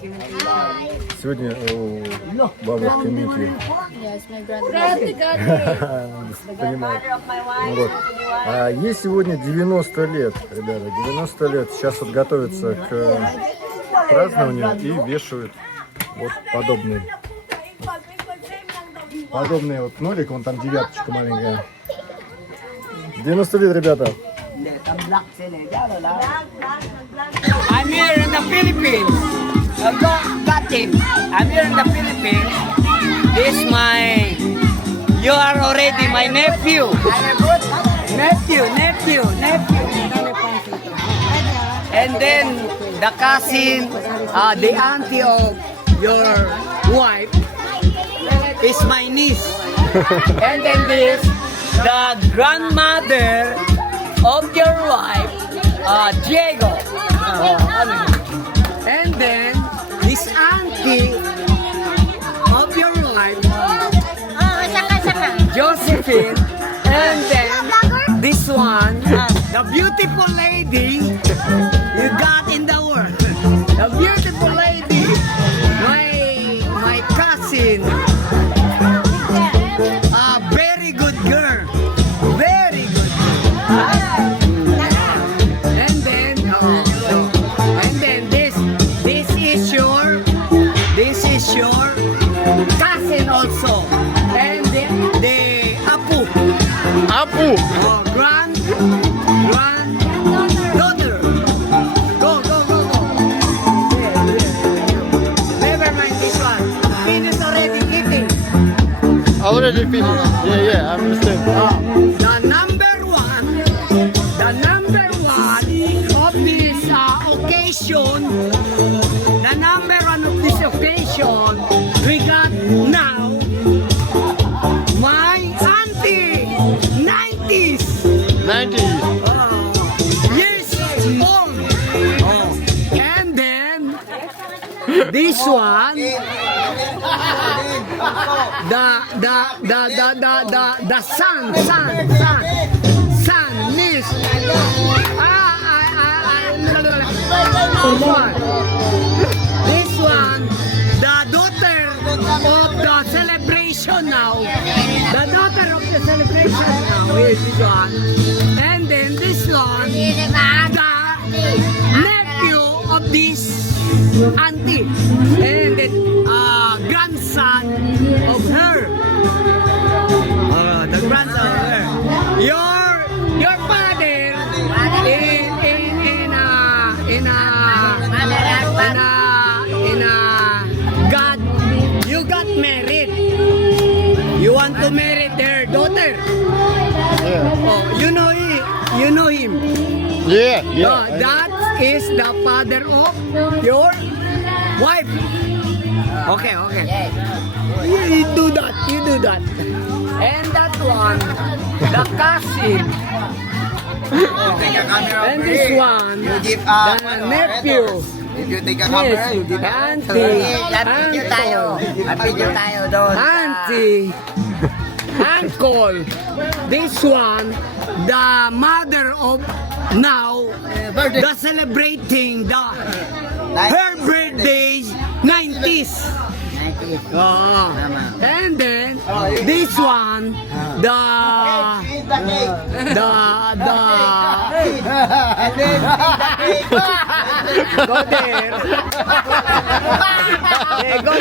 Сегодня у бабушки Мити. Yes, my grandmother. Понимаю. Вот. А ей сегодня 90 лет, ребята, 90 лет. Сейчас вот готовятся к празднованию и вешают вот подобные. Подобные вот нолик, вон там девяточка маленькая. 90 лет, ребята. I'm here in the Philippines. Got him. I'm here in the Philippines. This my. You are already my nephew. Nephew. And then the cousin, the auntie of your wife is my niece. And then this, the grandmother of your wife, Diego. And then this auntie of your wife, Josephine. And then this one, the beautiful lady you got in the world. The beautiful lady, my cousin. Very good girl. Very good. And then this is your cousin also. And the Apu. Granddaughter. Go. Never mind this one. Finish already eating. Already finished. Yeah, I understand. The number one of this occasion, we got now my auntie, 90s. 90. Years old. And then this one, the son, niece. This one, the daughter of the celebration now. The daughter of the celebration now is this one. And then this one, the nephew of this auntie. And then grandson of her. The grandson of her. Your father you got married. You want to marry their daughter. Yeah. Oh, you know him. Yeah. That is the father of your wife. Okay. You do that. And that one, the cousin. And this one, the nephew. If you take a camera, you give Auntie, uncle. This one, the mother of now, the celebrating her birthday, 90s. And then this one, the go there. Yeah, go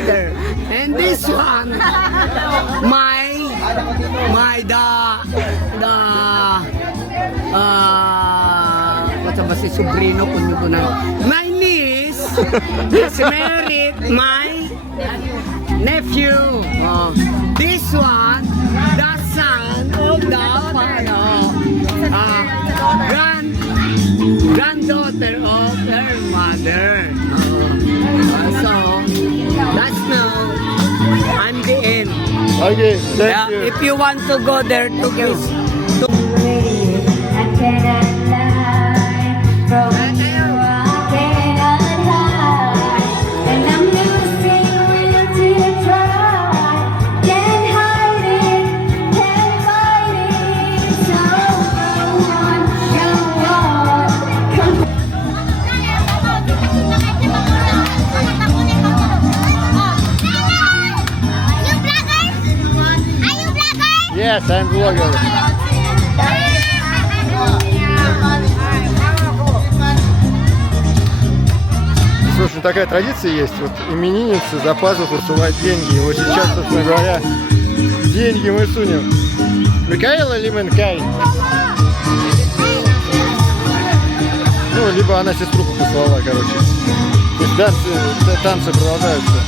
there. And this one, what's up si sobrino ko na. My niece is married my nephew. This one, the son of the granddaughter of her mother. So that's now I'm the end. Okay, thank you. If you want to go there to kiss. I cannot lie from you. I cannot hide, and I'm losing will to try. Can't hide it, can't fight it. So go on, come on. Yes, I'm vlogger. Слушай, такая традиция есть. Вот именинницы за пазуху сувать деньги. И вот сейчас, собственно говоря, деньги мы сунем. Микаэла или Менкай? Ну, либо она сестру послала, короче. То есть танцы продолжаются.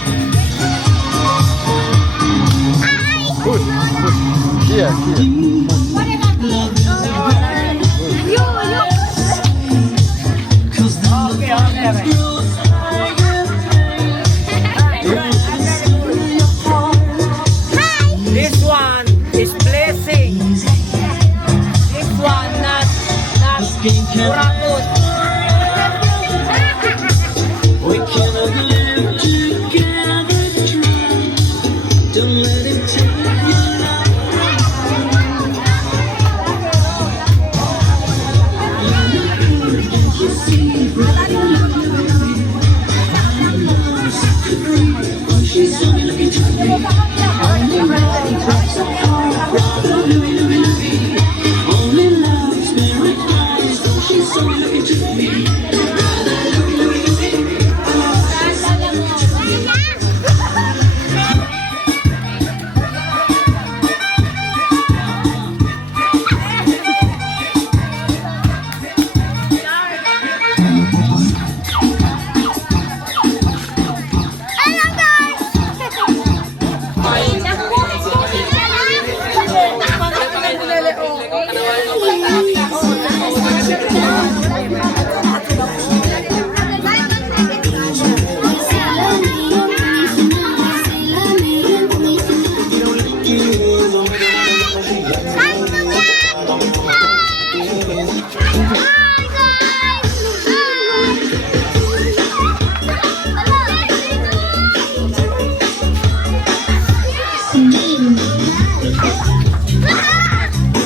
Good, good. Here, here. This one is blessing. This one not kurakut. We cannot live together, try. Don't let it take your life. You see, she's only looking to me. Only love's paradise. She's only looking to me.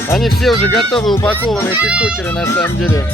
Они все уже готовы, упакованные тиктокеры на самом деле.